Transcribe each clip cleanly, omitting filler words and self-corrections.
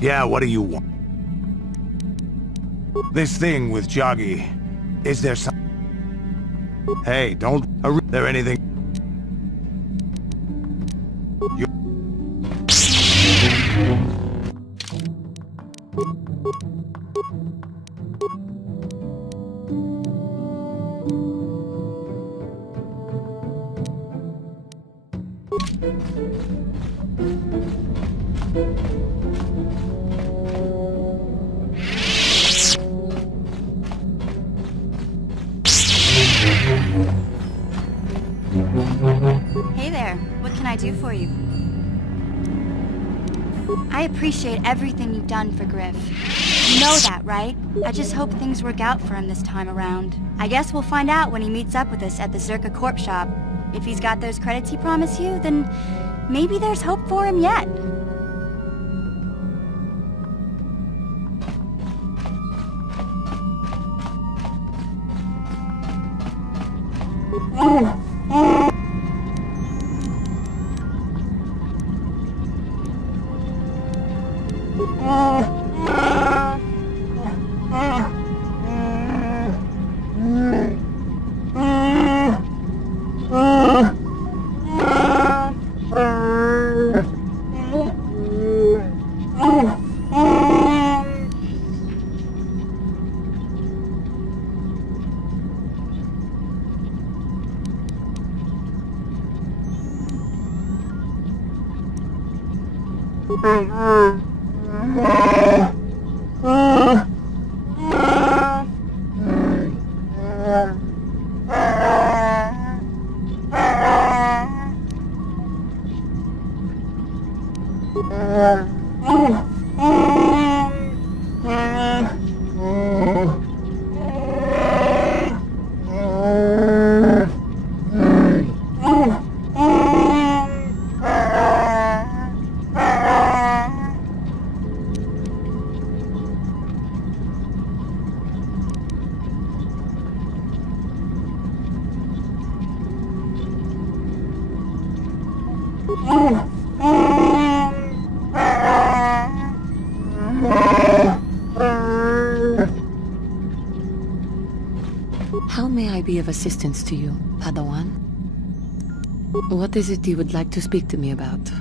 Yeah, what do you want? This thing with Joggy. Is there some... Hey, don't... there anything... You... Hey there, what can I do for you? I appreciate everything you've done for Griff. You know that, right? I just hope things work out for him this time around. I guess we'll find out when he meets up with us at the Zerka Corp shop. If he's got those credits he promised you, then maybe there's hope for him yet. How may I be of assistance to you, Padawan? What is it you would like to speak to me about?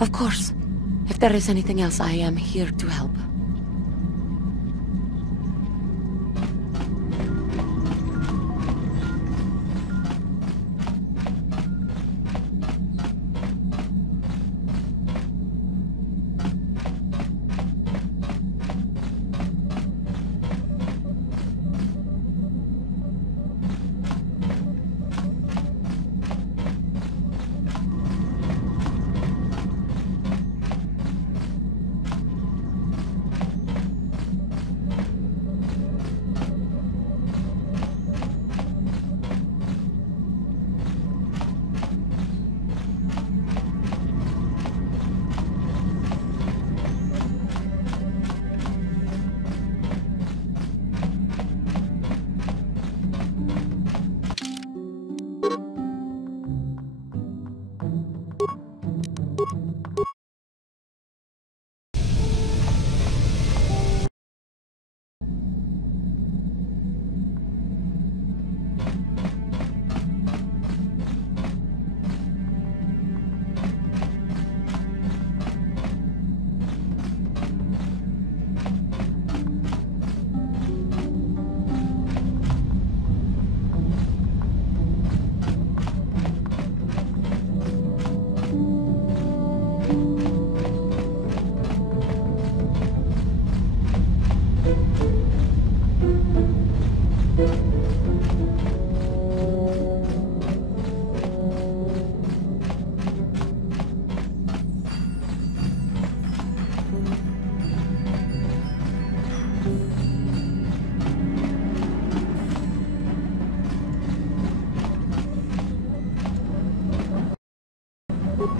Of course. If there is anything else, I am here to help.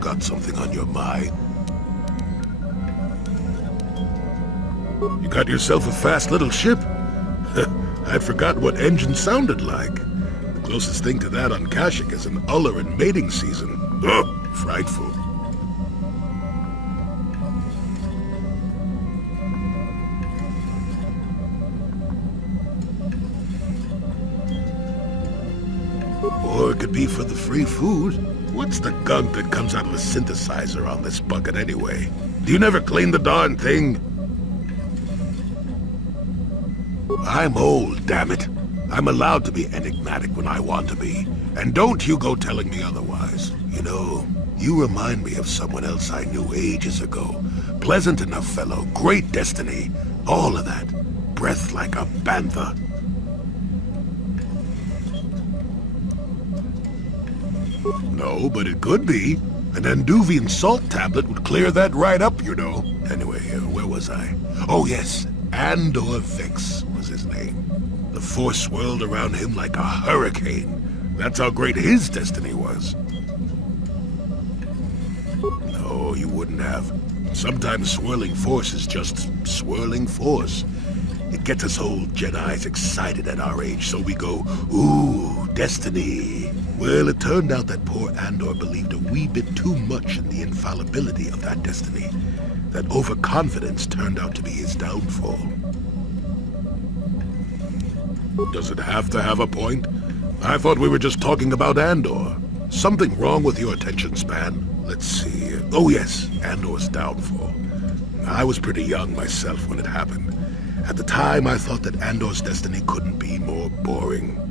Got something on your mind? You got yourself a fast little ship? I'd forgotten what engine sounded like. Closest thing to that on Kashyyyk is an Uller in mating season. Ugh, frightful. Or it could be for the free food. What's the gunk that comes out of the synthesizer on this bucket anyway? Do you never clean the darn thing? I'm old, damn it. I'm allowed to be enigmatic when I want to be. And don't you go telling me otherwise. You know, you remind me of someone else I knew ages ago. Pleasant enough fellow, great destiny, all of that. Breath like a bantha. No, but it could be. An Anduvian salt tablet would clear that right up, you know. Anyway, where was I? Oh yes, Andor Vex was his name. The force swirled around him like a hurricane. That's how great his destiny was. No, you wouldn't have. Sometimes swirling force is just swirling force. It gets us old Jedis excited at our age, so we go, ooh, destiny. Well, it turned out that poor Andor believed a wee bit too much in the infallibility of that destiny. That overconfidence turned out to be his downfall. Does it have to have a point? I thought we were just talking about Andor. Something wrong with your attention span? Let's see. Oh yes, Andor's downfall. I was pretty young myself when it happened. At the time, I thought that Andor's destiny couldn't be more boring.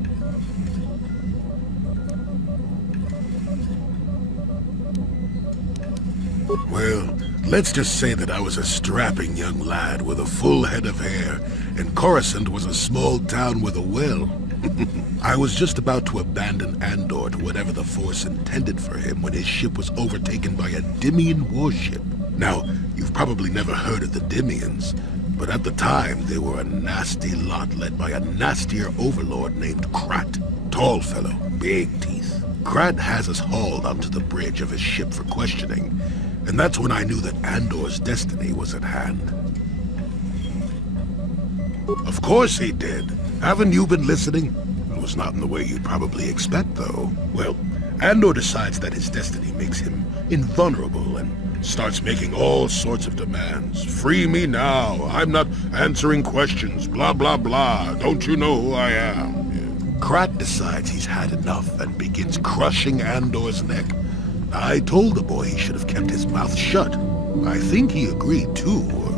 Well, let's just say that I was a strapping young lad with a full head of hair, and Coruscant was a small town with a well. I was just about to abandon Andor to whatever the Force intended for him when his ship was overtaken by a Dimian warship. Now, you've probably never heard of the Dimians, but at the time they were a nasty lot led by a nastier overlord named Krat. Tall fellow, big teeth. Krat has us hauled onto the bridge of his ship for questioning, and that's when I knew that Andor's destiny was at hand. Of course he did. Haven't you been listening? It was not in the way you'd probably expect, though. Well, Andor decides that his destiny makes him invulnerable and starts making all sorts of demands. Free me now. I'm not answering questions. Blah, blah, blah. Don't you know who I am? Yeah. Krat decides he's had enough and begins crushing Andor's neck. I told the boy he should have kept his mouth shut. I think he agreed, too, or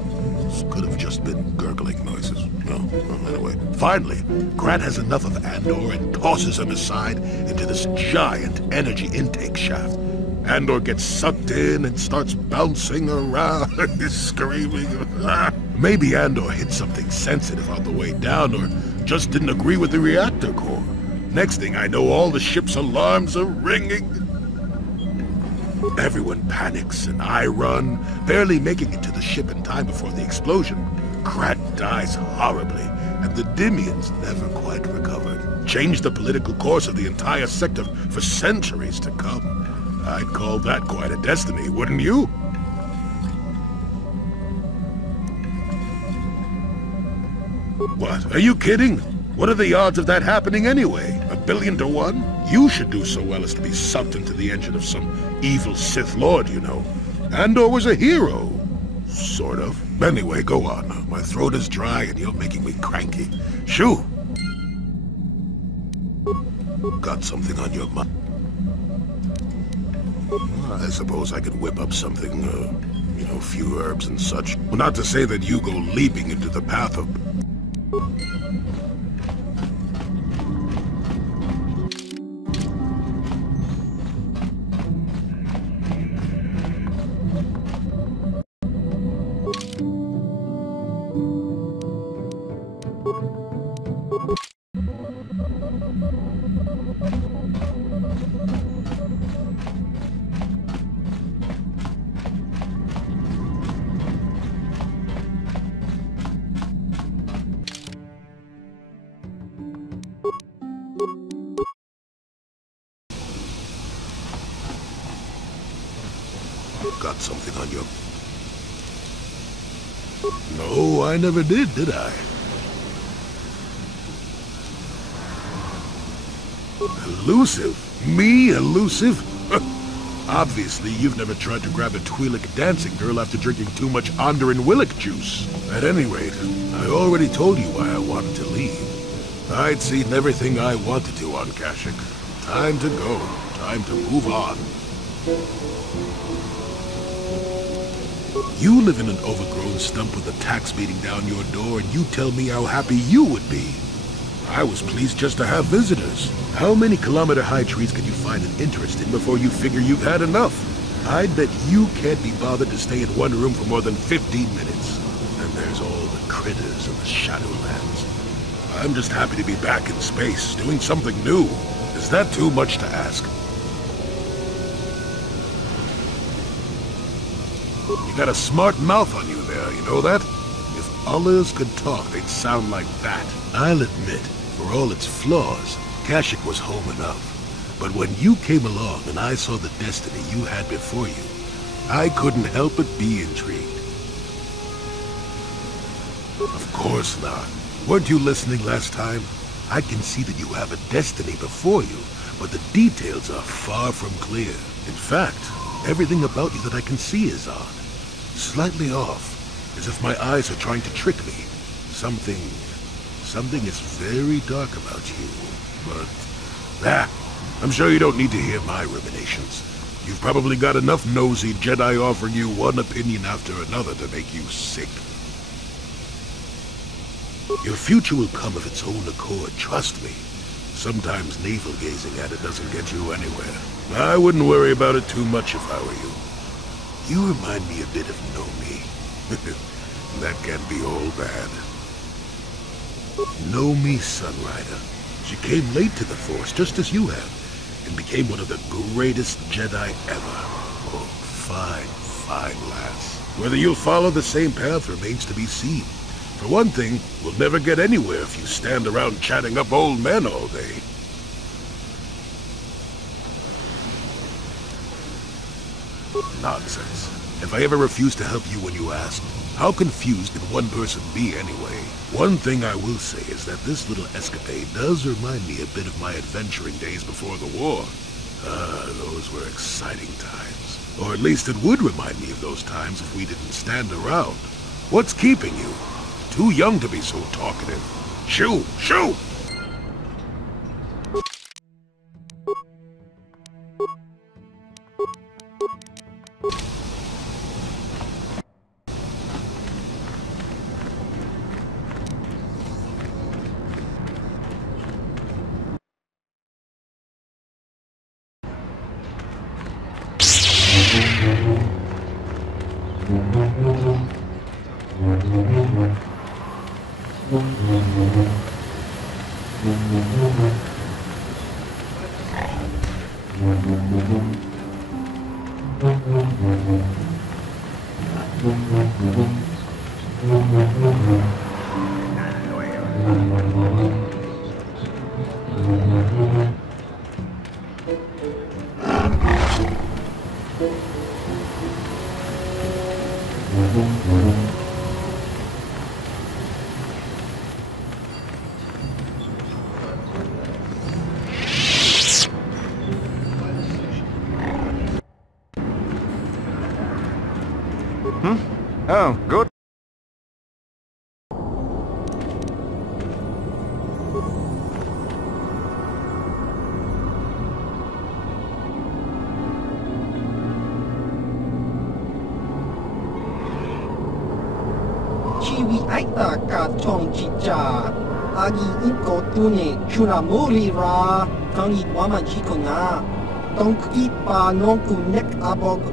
could have just been gurgling noises. Well, anyway. Finally, Krat has enough of Andor and tosses him aside into this giant energy intake shaft. Andor gets sucked in and starts bouncing around, screaming. Maybe Andor hit something sensitive on the way down, or just didn't agree with the reactor core. Next thing I know, all the ship's alarms are ringing. Everyone panics, and I run, barely making it to the ship in time before the explosion. Krat dies horribly, and the Dimians never quite recovered. Changed the political course of the entire sector for centuries to come. I'd call that quite a destiny, wouldn't you? What, are you kidding? What are the odds of that happening anyway? 1,000,000,000 to 1? You should do so well as to be sucked into the engine of some evil Sith Lord, you know. Andor was a hero. Sort of. Anyway, go on. My throat is dry and you're making me cranky. Shoo! Got something on your mind? I suppose I could whip up something, you know, a few herbs and such. Well, not to say that you go leaping into the path of... Got something on your... No, I never did I? Elusive? Me, elusive? Obviously, you've never tried to grab a Twi'lek dancing girl after drinking too much Onderan Willick juice. At any rate, I already told you why I wanted to leave. I'd seen everything I wanted to on Kashyyyk. Time to go. Time to move on. You live in an overgrown stump with a tax beating down your door, and you tell me how happy you would be. I was pleased just to have visitors. How many kilometer-high trees can you find an interest in before you figure you've had enough? I'd bet you can't be bothered to stay in one room for more than 15 minutes. And there's all the critters and the Shadowlands. I'm just happy to be back in space, doing something new. Is that too much to ask? You got a smart mouth on you there, you know that? If Ullrs could talk, they'd sound like that. I'll admit, for all its flaws, Kashyyyk was home enough. But when you came along and I saw the destiny you had before you, I couldn't help but be intrigued. Of course not. Weren't you listening last time? I can see that you have a destiny before you, but the details are far from clear. In fact, everything about you that I can see is odd. Slightly off, as if my eyes are trying to trick me. Something is very dark about you, but... I'm sure you don't need to hear my ruminations. You've probably got enough nosy Jedi offering you one opinion after another to make you sick. Your future will come of its own accord, trust me. Sometimes navel-gazing at it doesn't get you anywhere. I wouldn't worry about it too much if I were you. You remind me a bit of Nomi. That can't be all bad. Nomi, Sunrider. She came late to the Force, just as you have, and became one of the greatest Jedi ever. Oh, fine lass. Whether you'll follow the same path remains to be seen. For one thing, we'll never get anywhere if you stand around chatting up old men all day. Nonsense. If I ever refuse to help you when you ask, how confused can one person be anyway? One thing I will say is that this little escapade does remind me a bit of my adventuring days before the war. Those were exciting times. Or at least it would remind me of those times if we didn't stand around. What's keeping you? Too young to be so talkative. Shoo! Shoo! Oh, good. Chiwi aita ka tong chicha agi inko tune chuna muli ra kangi wama chiko na tonk ipa nonku nek abog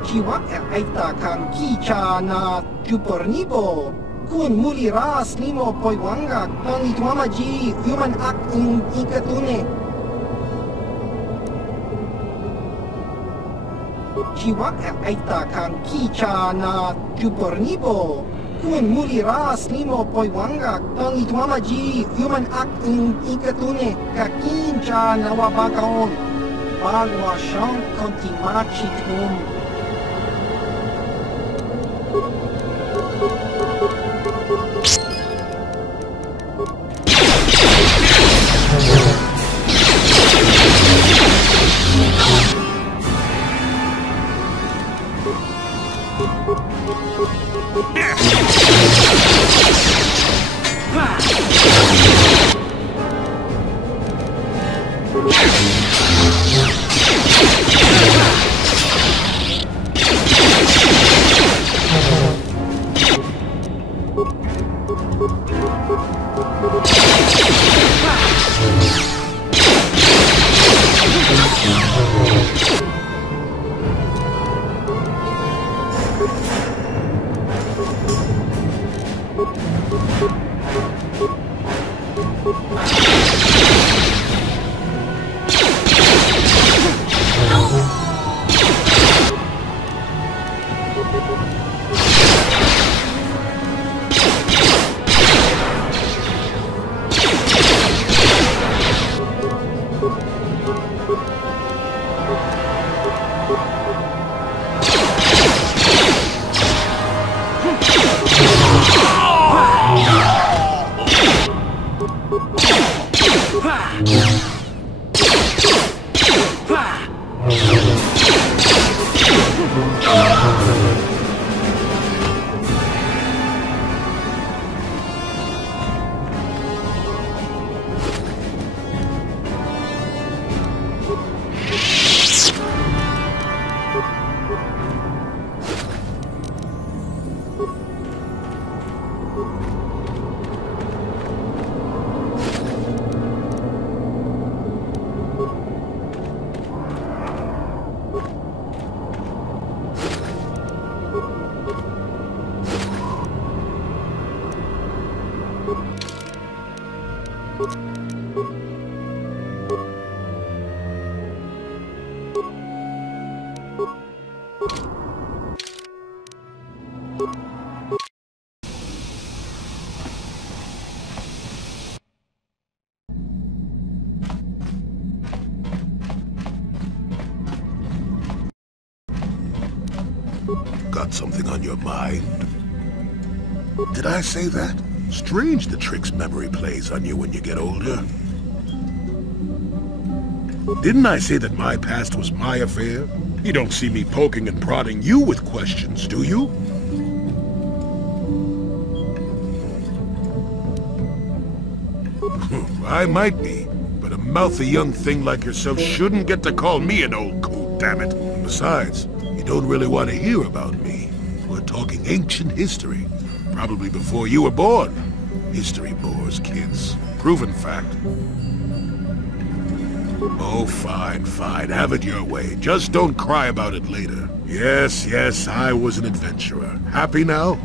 Chiwa aita kan kicha na chupornibo kun muli ras nimo poiwanga kangi wama ji human ak in ikatune Chiwa aita kan kicha na chupornibo kun muli ras nimo poiwanga tangi tuama ji human ak in ikatune kakincha na wabakaon bagwa shang kontimachi tum Got something on your mind? Did I say that? Strange the tricks memory plays on you when you get older. Didn't I say that my past was my affair? You don't see me poking and prodding you with questions, do you? I might be, but a mouthy young thing like yourself shouldn't get to call me an old coot, damn it. Besides, you don't really want to hear about me. We're talking ancient history. Probably before you were born. History bores kids. Proven fact. Oh, fine, fine. Have it your way. Just don't cry about it later. Yes, I was an adventurer. Happy now?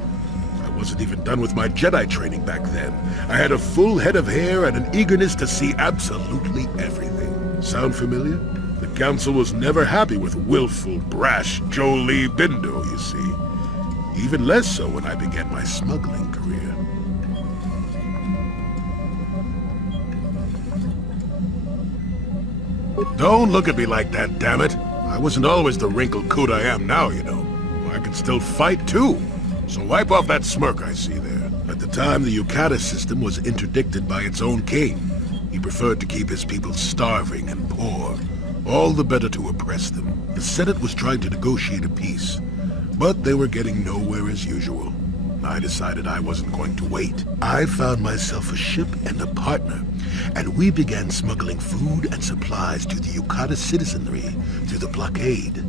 I wasn't even done with my Jedi training back then. I had a full head of hair and an eagerness to see absolutely everything. Sound familiar? The Council was never happy with willful, brash Jolie Bindo, you see. Even less so when I began my smuggling career. Don't look at me like that, damn it. I wasn't always the wrinkled coot I am now, you know. I can still fight, too. So wipe off that smirk I see there. At the time, the Yukata system was interdicted by its own king. He preferred to keep his people starving and poor. All the better to oppress them. The Senate was trying to negotiate a peace, but they were getting nowhere as usual. I decided I wasn't going to wait. I found myself a ship and a partner, and we began smuggling food and supplies to the Yukata citizenry through the blockade.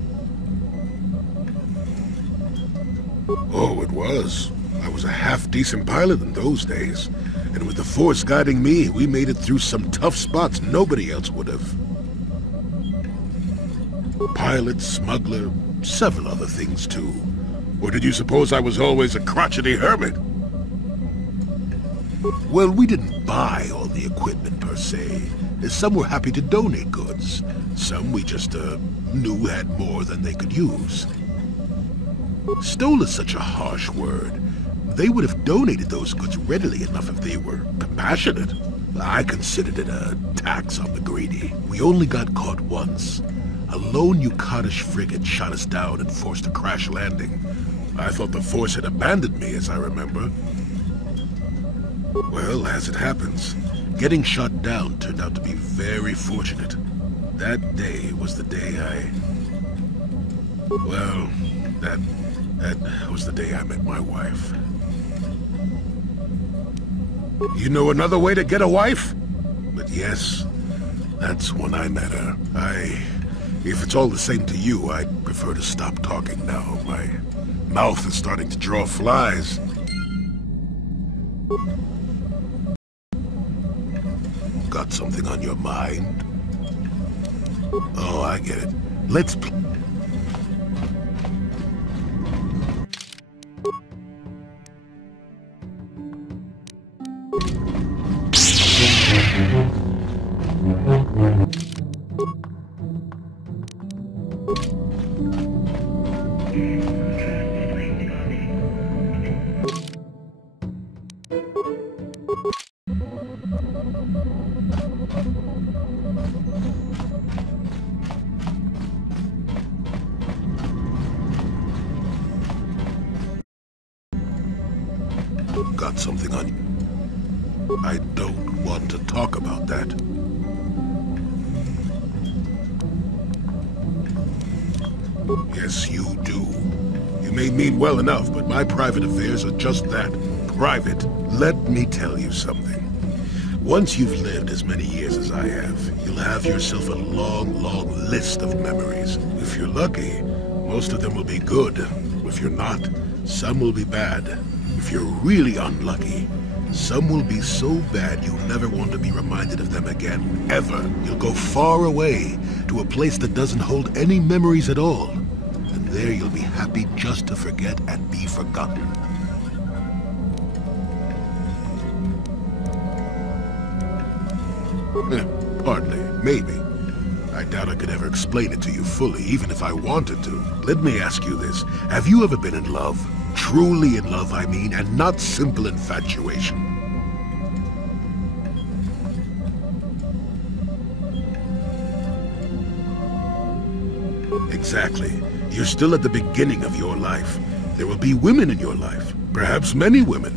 Oh, it was. I was a half-decent pilot in those days, and with the Force guiding me, we made it through some tough spots nobody else would have. Pilot, smuggler, several other things too. Or did you suppose I was always a crotchety hermit? Well, we didn't buy all the equipment per se. Some were happy to donate goods. Some we just knew had more than they could use. Stole is such a harsh word. They would have donated those goods readily enough if they were compassionate. I considered it a tax on the greedy. We only got caught once. A lone Yukatish frigate shot us down and forced a crash landing. I thought the Force had abandoned me, as I remember. Well, as it happens, getting shot down turned out to be very fortunate. That day was the day well, that That was the day I met my wife. You know another way to get a wife? But yes, that's when I met her. If it's all the same to you, I'd prefer to stop talking now. My mouth is starting to draw flies. Got something on your mind? Oh, I get it. Let's got something on you. I don't want to talk about that. Yes, you do. You may mean well enough, but my private affairs are just that. Private. Let me tell you something. Once you've lived as many years as I have, you'll have yourself a long, long list of memories. If you're lucky, most of them will be good. If you're not, some will be bad. If you're really unlucky, some will be so bad you'll never want to be reminded of them again, ever. You'll go far away, to a place that doesn't hold any memories at all. And there you'll be happy just to forget and be forgotten. Hardly, maybe. I doubt I could ever explain it to you fully, even if I wanted to. Let me ask you this. Have you ever been in love? Truly in love, I mean, and not simple infatuation. Exactly. You're still at the beginning of your life. There will be women in your life, perhaps many women.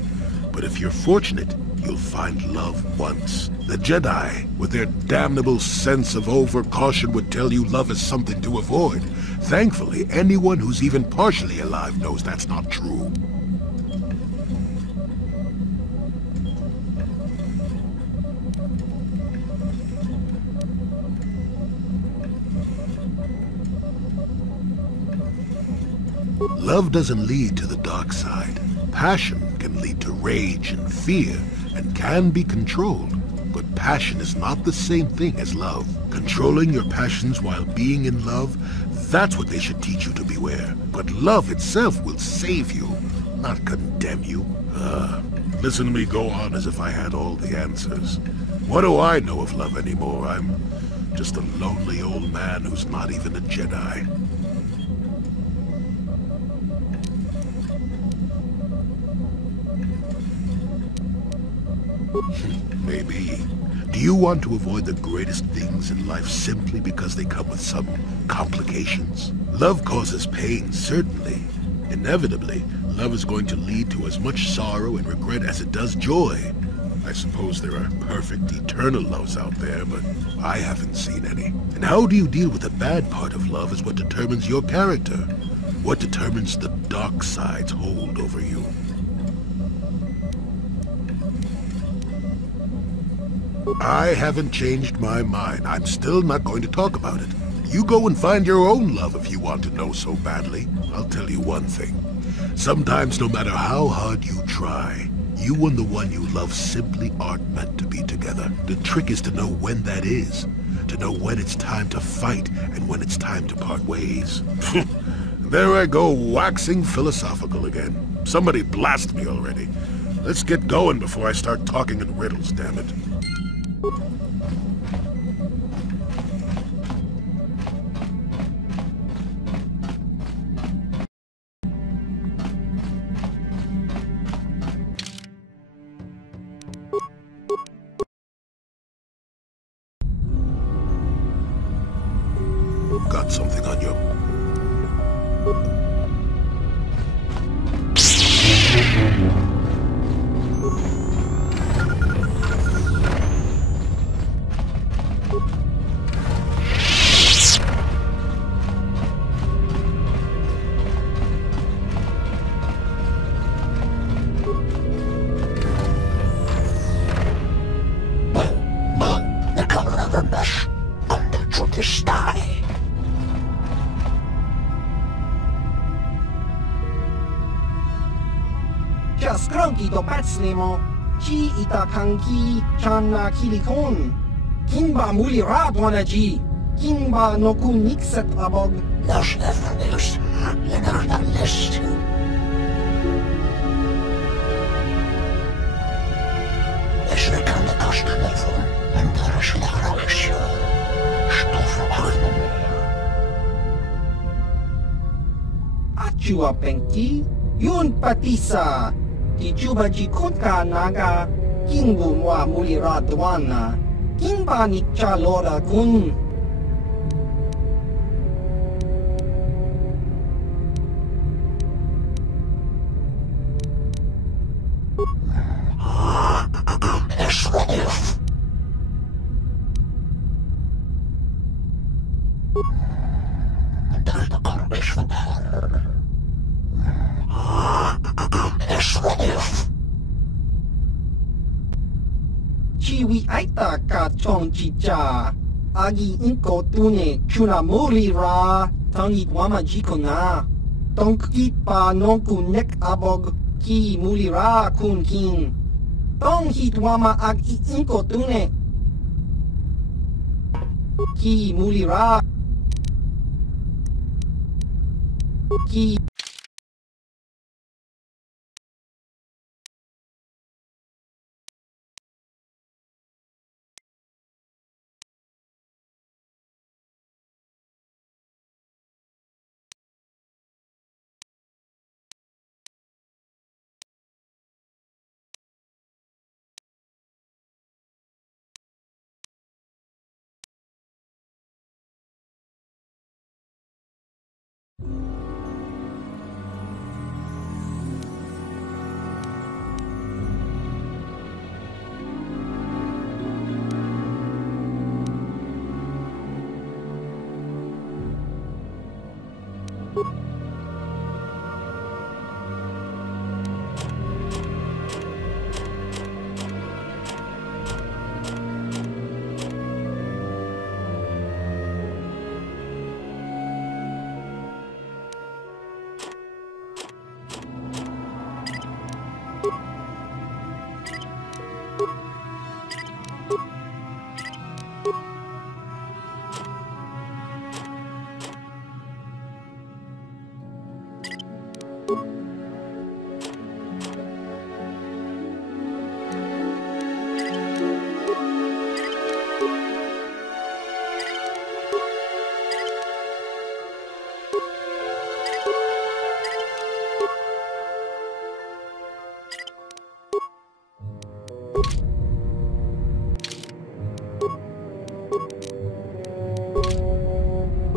But if you're fortunate, you'll find love once. The Jedi, with their damnable sense of over-caution, would tell you love is something to avoid. Thankfully, anyone who's even partially alive knows that's not true. Love doesn't lead to the dark side. Passion can lead to rage and fear, and can be controlled. But passion is not the same thing as love. Controlling your passions while being in love, that's what they should teach you to beware. But love itself will save you, not condemn you. Listen to me go on as if I had all the answers. What do I know of love anymore? I'm just a lonely old man who's not even a Jedi. Maybe. Do you want to avoid the greatest things in life simply because they come with some complications? Love causes pain, certainly. Inevitably, love is going to lead to as much sorrow and regret as it does joy. I suppose there are perfect, eternal loves out there, but I haven't seen any. And how do you deal with the bad part of love is what determines your character. What determines the dark side's hold over you. I haven't changed my mind. I'm still not going to talk about it. You go and find your own love if you want to know so badly. I'll tell you one thing. Sometimes, no matter how hard you try, you and the one you love simply aren't meant to be together. The trick is to know when that is. To know when it's time to fight and when it's time to part ways. There I go, waxing philosophical again. Somebody blast me already. Let's get going before I start talking in riddles, damn it. Got something on you. Just skronki to patslimo. Chi itakanki chana kilikon. Kinba muli radwana ji. Kinba no kun nikset abog. Los efforts, Leonardo List. Es kann der Kosten davon, ein paar Schlagragische Stoffe Ordnung. Achua pengki, yun patisa. Di chuba ji kunka naga. Kinbu mwa muli radwana. Kinba nikcha lora kun. Chiwi aita ka chong chicha. Agi inko tune chuna muli ra. Tangi wama jikona. Tonki pa nonku nek abog. Ki muli ra kun kin. Tong hit wama agi inko tune. Ki muli ra. Ki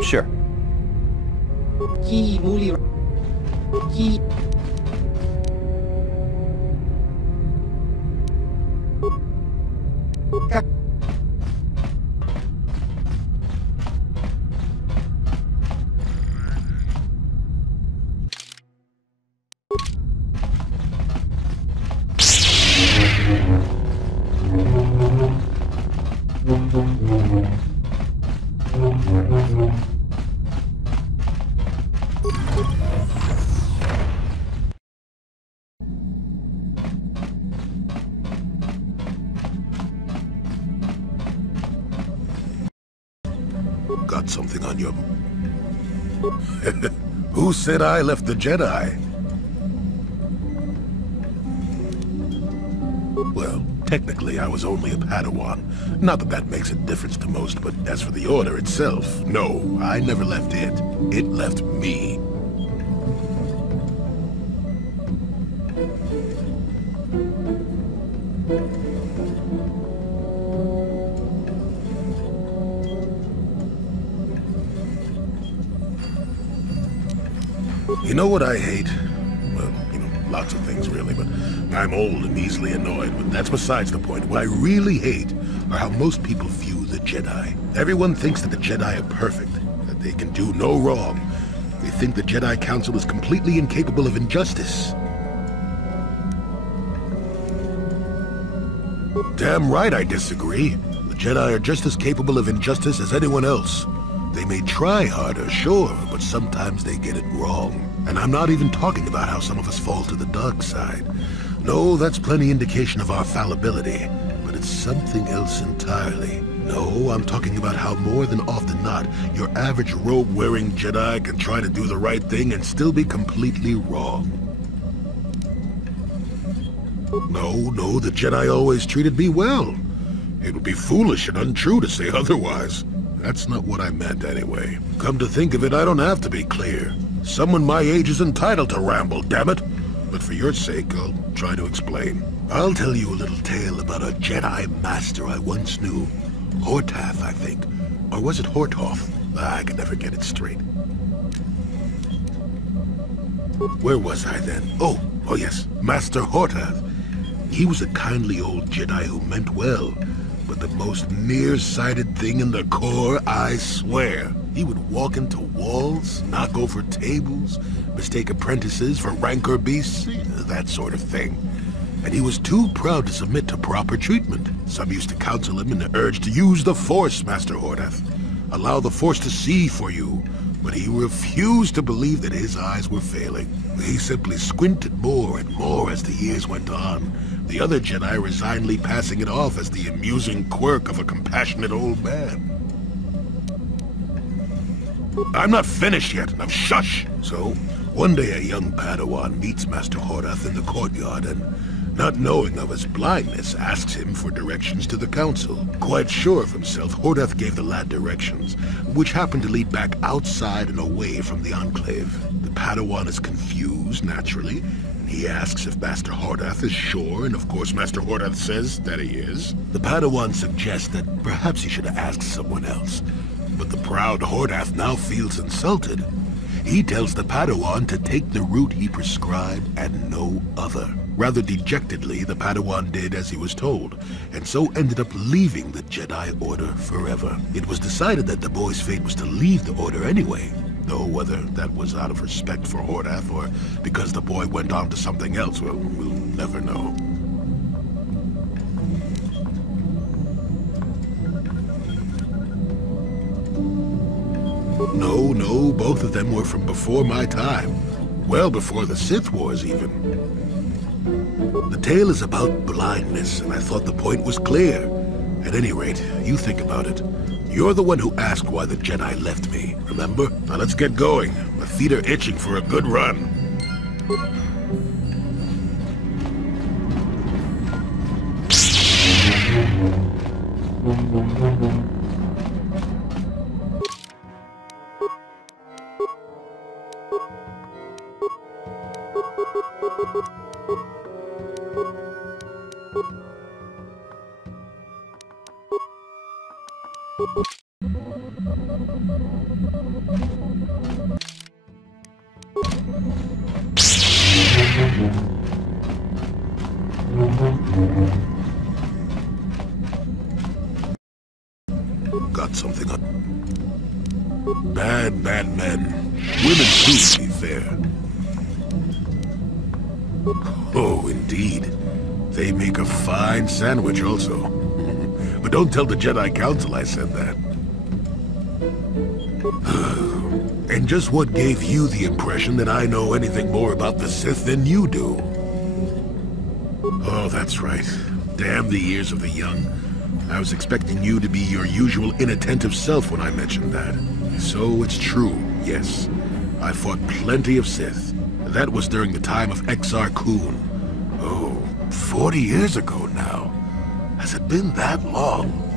Sure. Ki muli ki ka Got something on your... Who said I left the Jedi? Well, technically I was only a Padawan. Not that that makes a difference to most, but as for the Order itself, no, I never left it. It left me. You know what I hate? Well, lots of things really, but I'm old and easily annoyed, but that's besides the point. What I really hate are how most people view the Jedi. Everyone thinks that the Jedi are perfect, that they can do no wrong. They think the Jedi Council is completely incapable of injustice. Damn right I disagree. The Jedi are just as capable of injustice as anyone else. They may try harder, sure, but sometimes they get it wrong. And I'm not even talking about how some of us fall to the dark side. No, that's plenty indication of our fallibility, but it's something else entirely. No, I'm talking about how more than often not, your average robe-wearing Jedi can try to do the right thing and still be completely wrong. No, the Jedi always treated me well. It would be foolish and untrue to say otherwise. That's not what I meant anyway. Come to think of it, I don't have to be clear. Someone my age is entitled to ramble, damn it. But for your sake, I'll try to explain. I'll tell you a little tale about a Jedi master I once knew. Hortath, I think. Or was it Hortoth? I can never get it straight. Where was I then? Oh yes, Master Hortath. He was a kindly old Jedi who meant well, but the most nearsighted thing in the Corps, I swear. He would walk into walls, knock over tables, mistake apprentices for rancor beasts, that sort of thing. And he was too proud to submit to proper treatment. Some used to counsel him in the urge to use the Force, Master Hortath. Allow the Force to see for you. But he refused to believe that his eyes were failing. He simply squinted more and more as the years went on, the other Jedi resignedly passing it off as the amusing quirk of a compassionate old man. I'm not finished yet. Now shush! So, one day a young Padawan meets Master Hortath in the courtyard and, not knowing of his blindness, asks him for directions to the council. Quite sure of himself, Hortath gave the lad directions, which happened to lead back outside and away from the Enclave. The Padawan is confused, naturally, and he asks if Master Hortath is sure, and of course Master Hortath says that he is. The Padawan suggests that perhaps he should have asked someone else, but the proud Hortath now feels insulted. He tells the Padawan to take the route he prescribed and no other. Rather dejectedly, the Padawan did as he was told, and so ended up leaving the Jedi Order forever. It was decided that the boy's fate was to leave the Order anyway, though whether that was out of respect for Hortath or because the boy went on to something else, well, we'll never know. No, both of them were from before my time. Well before the Sith Wars, even. The tale is about blindness, and I thought the point was clear. At any rate, you think about it. You're the one who asked why the Jedi left me, remember? Now let's get going. My feet are itching for a good run. Got something on. Bad men. Women too, to be fair. Oh, indeed. They make a fine sandwich also. But don't tell the Jedi Council I said that. And just what gave you the impression that I know anything more about the Sith than you do? Oh, that's right. Damn the ears of the young. I was expecting you to be your usual inattentive self when I mentioned that. So it's true, yes. I fought plenty of Sith. That was during the time of Exar Kun. Oh, 40 years ago now. Has it been that long?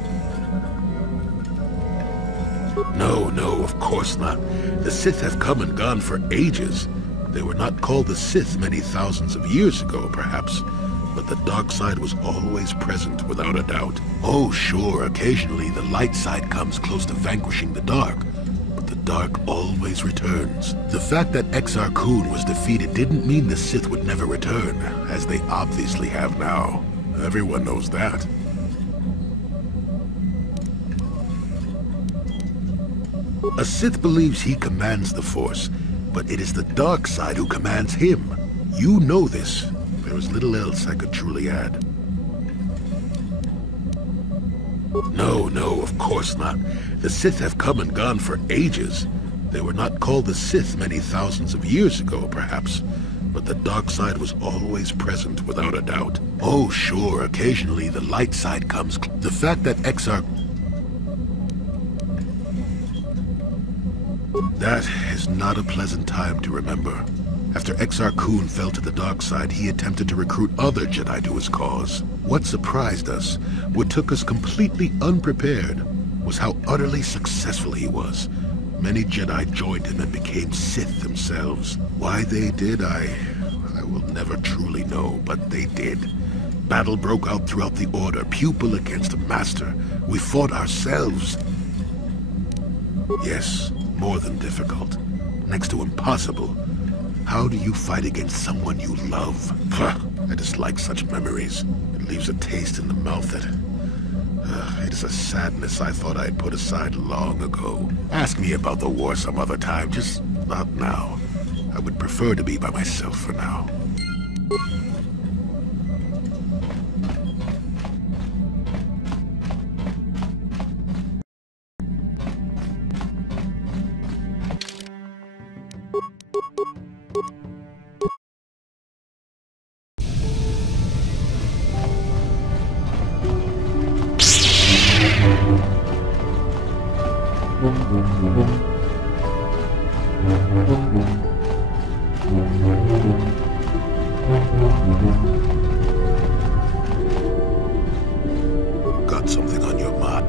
No, of course not. The Sith have come and gone for ages. They were not called the Sith many thousands of years ago, perhaps. But the dark side was always present, without a doubt. Oh, sure, occasionally the light side comes close to vanquishing the dark. But the dark always returns. The fact that Exar Kun was defeated didn't mean the Sith would never return, as they obviously have now. Everyone knows that. A Sith believes he commands the Force, but it is the dark side who commands him. You know this. There is little else I could truly add. No, of course not. The Sith have come and gone for ages. They were not called the Sith many thousands of years ago, perhaps, but the dark side was always present, without a doubt. Oh, sure, occasionally the light side comes. The fact that Exarch... That is not a pleasant time to remember. After Exarch Kun fell to the dark side, he attempted to recruit other Jedi to his cause. What surprised us, what took us completely unprepared, was how utterly successful he was. Many Jedi joined him and became Sith themselves. Why they did, I will never truly know, but they did. Battle broke out throughout the Order, pupil against master. We fought ourselves. Yes, more than difficult. Next to impossible. How do you fight against someone you love? I dislike such memories. It leaves a taste in the mouth that... it is a sadness I thought I'd put aside long ago. Ask me about the war some other time, just not now. I would prefer to be by myself for now. Got something on your mind?